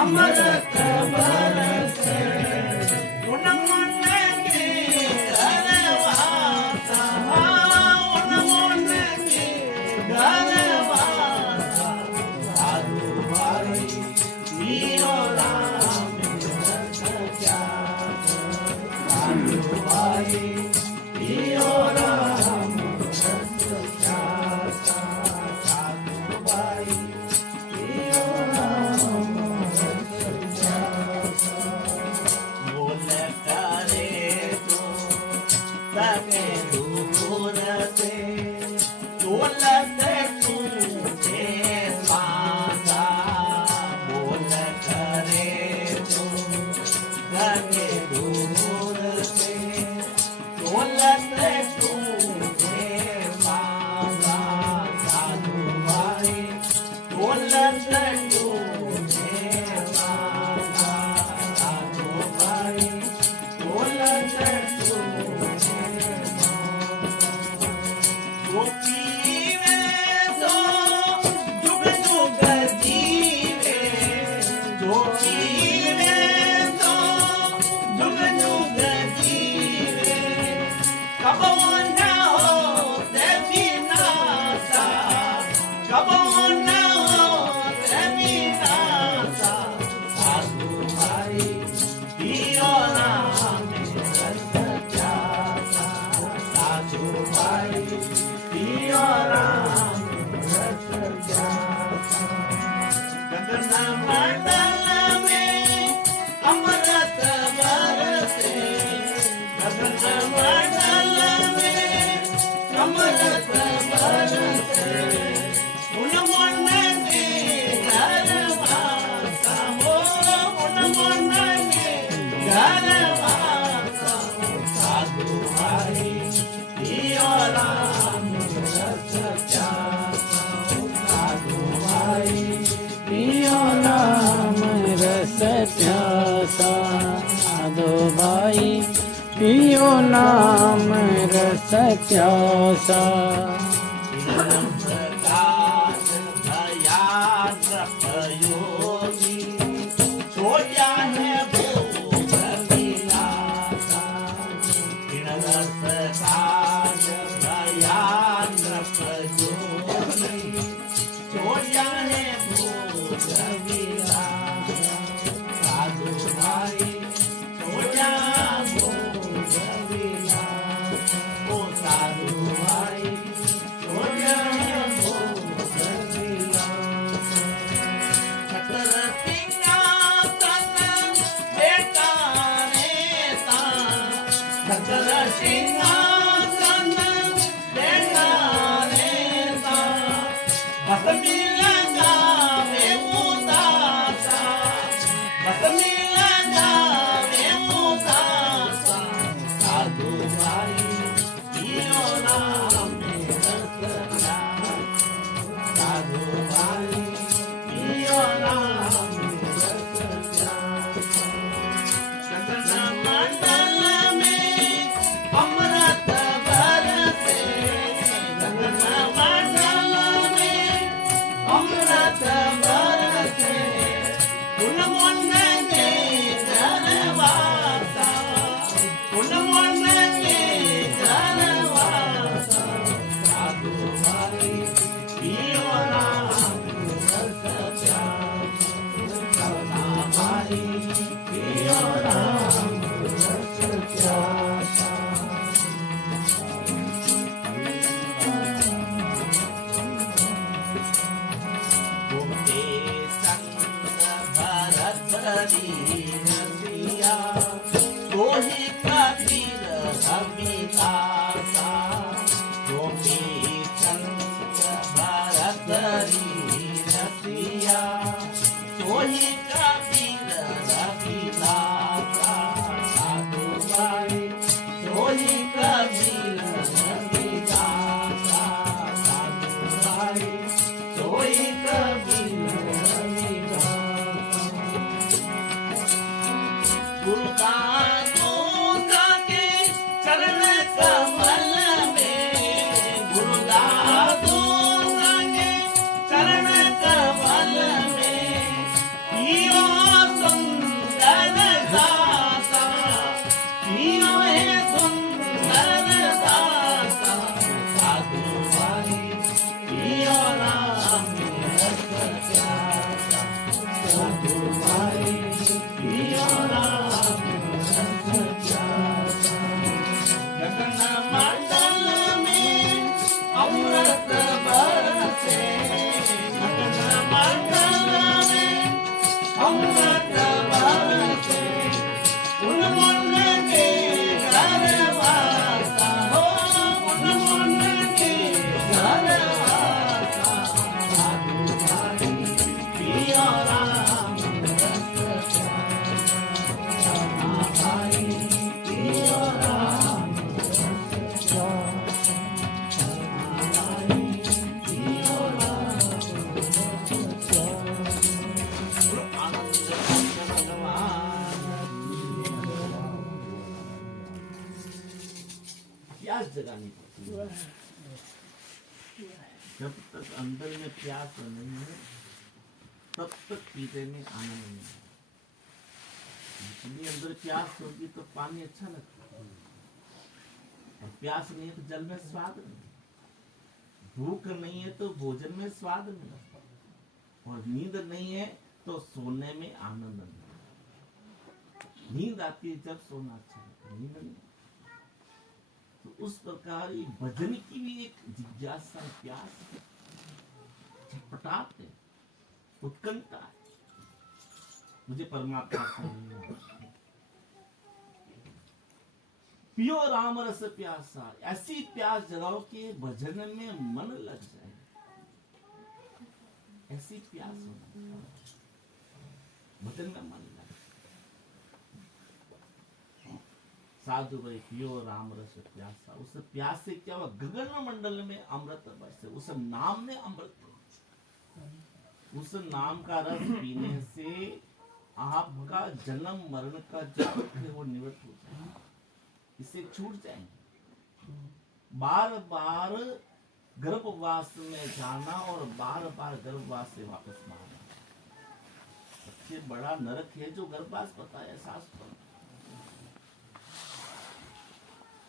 अमृत बरसे उन मन की घरवासा उन मन की घरवासा साधु भाई जियो राम रस प्यासा साधु भाई जियो राम रस प्यासा साधु भाई जियो राम सके दूर से बोलते तुझे माता बोल करे तो सके दूर से बोलते तुझे माता साधु भाई बोलते तुझे माता साधु भाई बोलते मंडल में अमृत बरसे मंडल में अमृत बरसे उन मन के घरवासा हो उन मन के घरवासा साधु भाई जियो राम रस प्यासा साधु भाई जियो राम रस प्यासा साधु भाई पियो नाम रस प्यासा छोटा है भोग विलासा छोटा है भोग विलासा साधु भाई छोटा भोग विलासा ओ साधु भाई छोटा भोग विलासा सकल सिंहासन बेटा नेता सकल सिंहासन बेटा नेता बस मिला जावे उदासा बस मिला जावे उदासा साधु भाई जियो राम रस प्यासा साधु भाई जियो राम रस प्यासा मंडल में अमृत बरसे मंडल में अमृत बरसे उन मन के घरवासा उन मन के सोई कबीर रविदासा साधु भाई सोई कबीर रविदासा गुरु का दूंगा के चरण कमल में गुरु का दूंगा के चरण कमल में पियो सुंदर दासा पियो है सुंदर दासा साधु भाई पियो राम रस प्यासा साधु भाई पियो राम रस प्यासा गगन मंडल में अमृत बरसे गगन मंडल में अमृत बरसे उन मन के घर वासा हो उन मन के घर वासा साधु भाई पिया राम रस प्यासा साधु भाई पिया राम रस प्यासा साधु भाई पिया राम रस प्यासा आनंद भगवान प्यास जगानी पड़ती है जब तक अंदर में प्यास नहीं है तब तक पीने में आनंद नहीं है जितनी अंदर प्यास होगी तो पानी अच्छा लगता है और प्यास नहीं है तो जल में स्वाद नहीं भूख नहीं है तो भोजन में स्वाद नहीं और नींद नहीं है तो सोने में आनंद नहीं नींद आती है जब सोना अच्छा लगता है नींद नहीं तो उस प्रकार ये भजन की भी एक जिज्ञासा प्यास छटपटाहट है उत्कंठा है मुझे परमात्मा से मिलना है। पियो राम रस प्यासा ऐसी प्यास जगाओ कि भजन में मन लग जाए ऐसी प्यास होना भजन में मन लगे साधु भाई पियो राम रस प्यासा उस प्यास से क्या हुआ गगन मंडल में अमृत बरसे उस नाम में अमृत उस नाम का रस पीने से आपका जन्म मरण का जो दुख है वो निवृत्त हो जाएगा इससे छूट जाएंगे बार बार गर्भवास में जाना और बार बार गर्भवास से वापस आना सबसे बड़ा नरक है जो गर्भवास बताया शास्त्र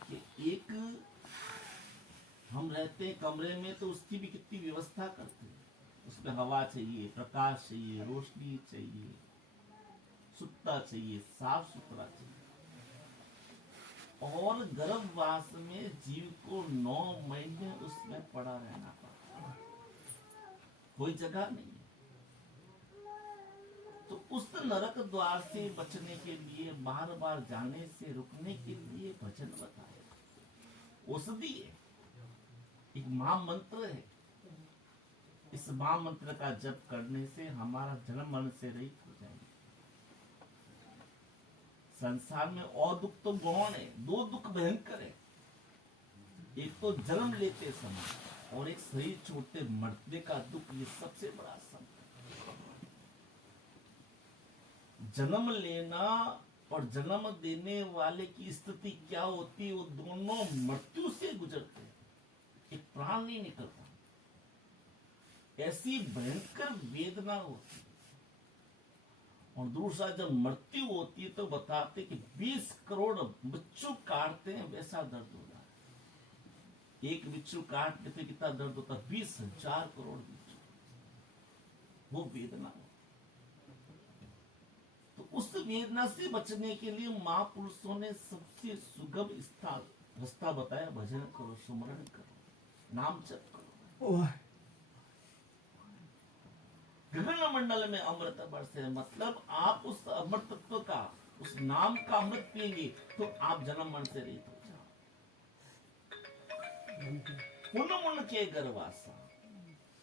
कि एक हम रहते हैं कमरे में तो उसकी भी कितनी व्यवस्था करते हैं उसमें हवा चाहिए प्रकाश चाहिए रोशनी चाहिए सुता चाहिए साफ सुथरा चाहिए और गर्भवास में जीव को 9 महीने उसमें पड़ा रहना पड़ता कोई जगह नहीं है तो उस नरक द्वार से बचने के लिए बार बार जाने से रुकने के लिए भजन बताया औषधि है एक महामंत्र है इस महामंत्र का जप करने से हमारा जन्म मरण से रहित हो जाएंगे संसार में और दुख तो गौण है 2 दुख भयंकर है एक तो जन्म लेते समय और एक शरीर छोड़ते मरने का दुख ये सबसे बड़ा संकट जन्म लेना और जन्म देने वाले की स्थिति क्या होती है वो दोनों मृत्यु से गुजरते हैं एक प्राण नहीं निकलता ऐसी भयंकर वेदना होती है और दूसरा जब मृत्यु होती है तो बताते कि 20 करोड़ बिच्छू काटते हैं वैसा दर्द होता है एक बिच्छू काटने पे कितना दर्द होता है 20,000 करोड़ बिच्छू वो वेदना तो उस वेदना से बचने के लिए महापुरुषों ने सबसे सुगम रास्ता बताया भजन करो सुमरण करो नाम जप करो गगन मंडल में अमृत बरसे मतलब आप उस अमृत तत्व का उस नाम का अमृत पिएंगे तो आप जन्म मरण से रहित हो जाओ उन्मुन के गर्वासा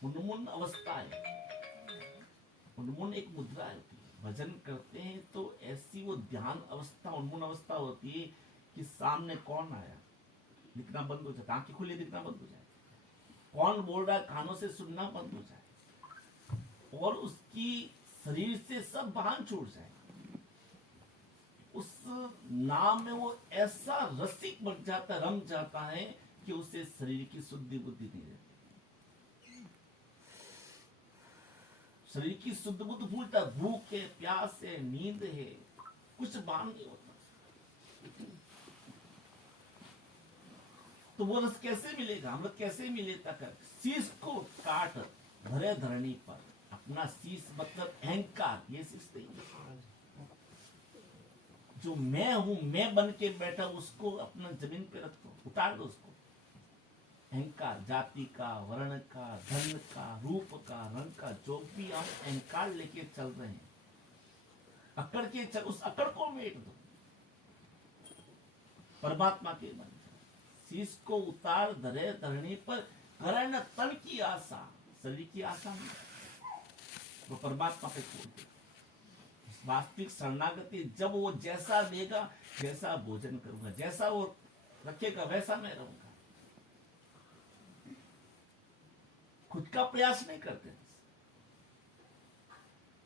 उन्मुन अवस्था है उन्मुन एक मुद्रा होती है भजन करते हैं तो ऐसी वो ध्यान अवस्था उन्मुन अवस्था होती है कि सामने कौन आया, दिखना बंद हो जाता, आंखें खुली दिखना बंद हो जाए, कौन बोल रहा है कानों से सुनना बंद हो जाए, और उसकी शरीर से सब भान छूट जाए। उस नाम में वो ऐसा रसिक बन जाता, रम जाता है कि उसे शरीर की शुद्धि बुद्धि नहीं रहती, शरीर की शुद्ध बुद्ध भूलता, भूख है, प्यास है, नींद है, कुछ भान नहीं होता। तो वो रस कैसे मिलेगा, अमृत कैसे मिलेगा? कर शीश को काट धरे धरणी पर, अपना शीश मतलब अहंकार, ये शीश नहीं, जो मैं हूं, मैं बन के बैठा, उसको अपना जमीन पे रख दो, उतार दो उसको। अहंकार, जाति का, वर्ण का, धन का, रूप का, रंग का, जो भी हम अहंकार लेके चल रहे हैं, अकड़ के चल, उस अकड़ को मेट दो, परमात्मा के मन। शीश को उतार धरे धरणी पर, करण तन की आशा, शरीर की आशा नहीं, वो परमात्मा पे छोड़ दो। वास्तविक शरणागति जब वो जैसा देगा, जैसा भोजन करूंगा, जैसा वो रखेगा वैसा मैं रहूंगा। खुद का प्रयास नहीं करते,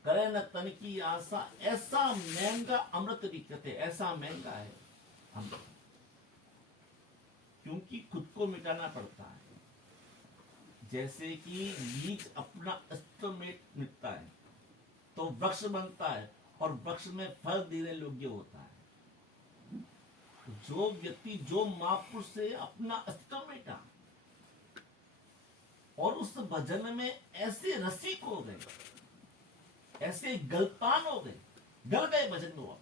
करे न तन की आशा, ऐसा महंगा अमृत दिखते, ऐसा महंगा है अमृत, क्योंकि खुद को मिटाना पड़ता है। जैसे कि बीज अपना अस्तित्व में मिटता है तो वृक्ष बनता है, और वृक्ष में फल देने योग्य होता है। जो व्यक्ति, जो महापुरुष से अपना अस्तित्व मिटा और उस भजन में ऐसे रसिक हो गए, ऐसे गलतान हो गए, गल गए भजन में,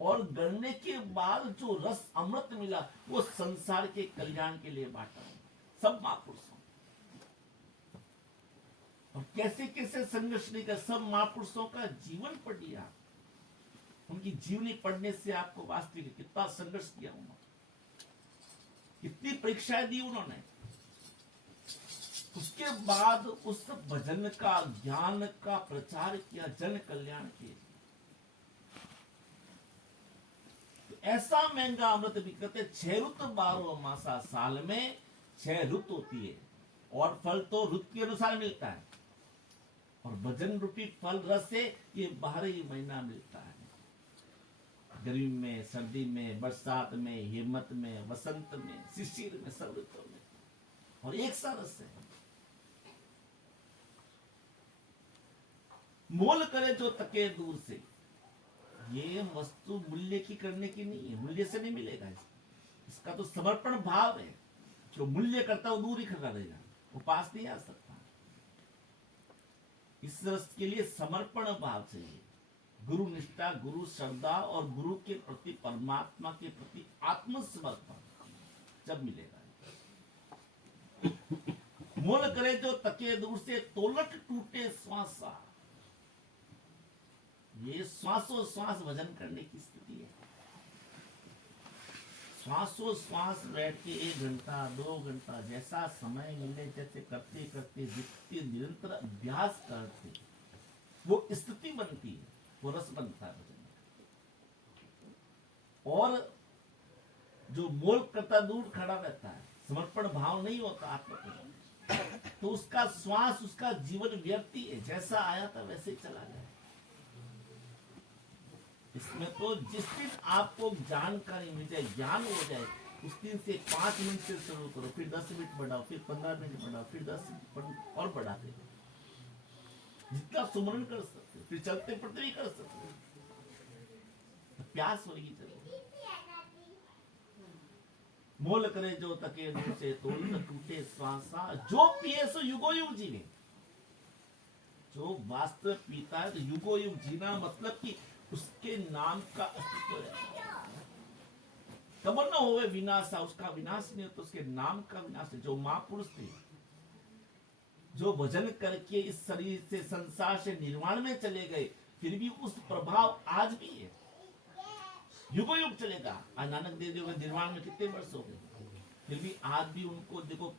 और गलने के बाद जो रस अमृत मिला, वो संसार के कल्याण के लिए बांटा सब महापुरुषों। और कैसे कैसे संघर्ष नहीं कर, सब महापुरुषों का जीवन पढ़ लिया, उनकी जीवनी पढ़ने से आपको वास्तविक कितना संघर्ष किया उन्होंने, कितनी परीक्षाएं दी उन्होंने, उसके बाद उस भजन का, ज्ञान का प्रचार किया, जन कल्याण किए। तो ऐसा महंगा अमृत भी कहते, 6 ऋतु 12 मासा, साल में 6 ऋतु होती है, और फल तो ऋतु के अनुसार मिलता है, और भजन रूपी फल रस से ये 12 ही महीना मिलता है। गर्मी में, सर्दी में, बरसात में, हेमंत में, वसंत में, शिशिर में, सब ऋतु में, और एक सा रस है। मोल करे जो तके दूर से, ये वस्तु मूल्य की करने की नहीं है, मूल्य से नहीं मिलेगा, इसका तो समर्पण भाव है। जो मूल्य करता है वो दूर ही खड़ा रहेगा, वो पास नहीं आ सकता। इस रस के लिए समर्पण भाव चाहिए, गुरु निष्ठा, गुरु श्रद्धा, और गुरु के प्रति, परमात्मा के प्रति आत्मसमर्पण, जब मिलेगा। मोल करे जो तके दूर से, तोलट टूटे श्वासा, ये श्वासों श्वास भजन करने की स्थिति है। श्वासों श्वास बैठ के 1 घंटा 2 घंटा जैसा समय मिले, जैसे करते करते जितने निरंतर अभ्यास करते, वो स्थिति बनती है, वो रस बनता है भजन। और जो मोल करता दूर खड़ा रहता है, समर्पण भाव नहीं होता आत्मा, तो उसका श्वास, उसका जीवन व्यक्ति है, जैसा आया था वैसे ही चला गया। इसमें तो जिस दिन आपको जानकारी मिल जाए, ज्ञान हो जाए, उस दिन से 5 मिनट से शुरू करो, फिर 10 मिनट बढ़ाओ, फिर 15 मिनट बढ़ाओ, फिर 10 मिनट और बढ़ाते, जितना सुमरन कर सकते, फिर चलते पड़ते भी कर सकते। तो प्यास होगी चलो। मोल करे जो तके दूर से, तोल टूटे श्वासा, जो पिए सो युगो युग जीवे। जो वास्तव पीता है तो युगो युग जीना, मतलब कि उसके नाम का अस्तित्व है। तब न होवे विनाशा, उसका विनाश नहीं होता, उसके नाम का विनाश है। जो महापुरुष थे, जो भजन करके इस शरीर से, संसार से निर्वाण में चले गए, फिर भी उस प्रभाव आज भी है, युगो युग चलेगा। आज नानक देव जी के निर्वाण में कितने वर्ष हो गए, फिर भी आज भी उनको देखो,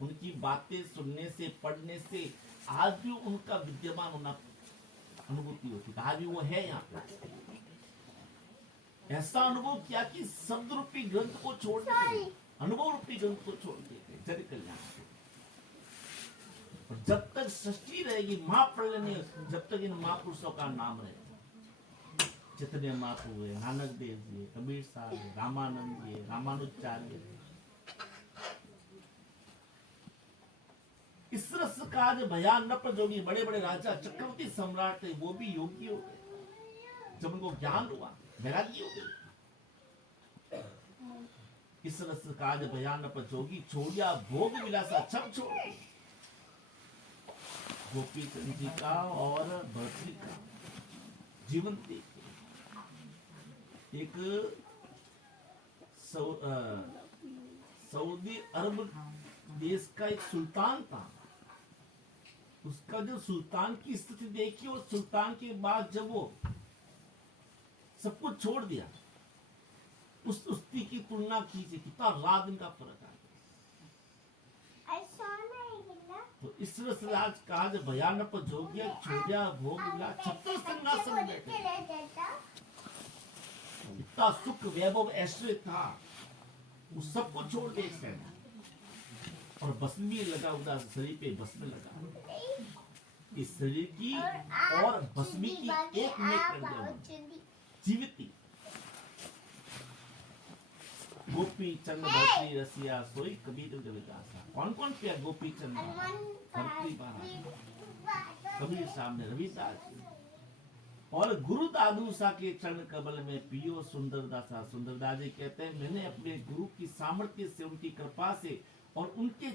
उनकी बातें सुनने से, पढ़ने से आज भी उनका विद्यमान होना अनुभूति होती है। आज भी वो है यहाँ पे, ऐसा अनुभव किया कि शब्द रूपी ग्रंथ को छोड़ दिया, अनुभव रूपी ग्रंथ को छोड़ दिए जन कल्याण के। और जब तक सृष्टि रहेगी, महाप्रलय नहीं, जब तक इन महापुरुषों का नाम रहेगा, चैतन्य महाप्रभु है, नानक देव जी है, कबीर साहब है, रामानंद जी है, रामानुजाचार्य है। इस रस का जो भयानक जोगी, बड़े बड़े राजा चक्रवर्ती सम्राट थे, वो भी योगी हो गए जब उनको ज्ञान हुआ, वैराग्य हो गए। इस रस का जो भयानक जोगी छोड़िया भोग विलासा, सब छोड़ दिया। गोपी चंद जी का और भरतरी का जीवन देखिए। एक सऊदी अरब देश का एक सुल्तान था, उसका जो सुल्तान की स्थिति देखी, और सुल्तान के बाद जब वो सब कुछ छोड़ दिया, उस स्थिति की तुलना कीजिए, कितना रात दिन का फर्क आ गया। तो इस राज का जो भयानक जोगिया छोड़िया भोग मिला, 36 संघासन में बैठे, इतना सुख वैभव ऐश्वर्य था, वो सब कुछ छोड़ दे सेना, और भस्म भी लगा, उधर शरीर पे भस्म लगा, इस शरीर की और भस्मी की एक में कर दिया, जीवित थी। गोपी चंद भरतरी रसिया सोई कबीर जगदासा। कौन कौन पिया गोपी चंद भरतरी महाराज, कबीर साहब ने, रविदास जी, और गुरु दादूसा के चरण कमल में पियो सुंदरदासा। सुंदरदास जी कहते हैं, मैंने अपने गुरु की सामर्थ्य से, उनकी कृपा से और उनके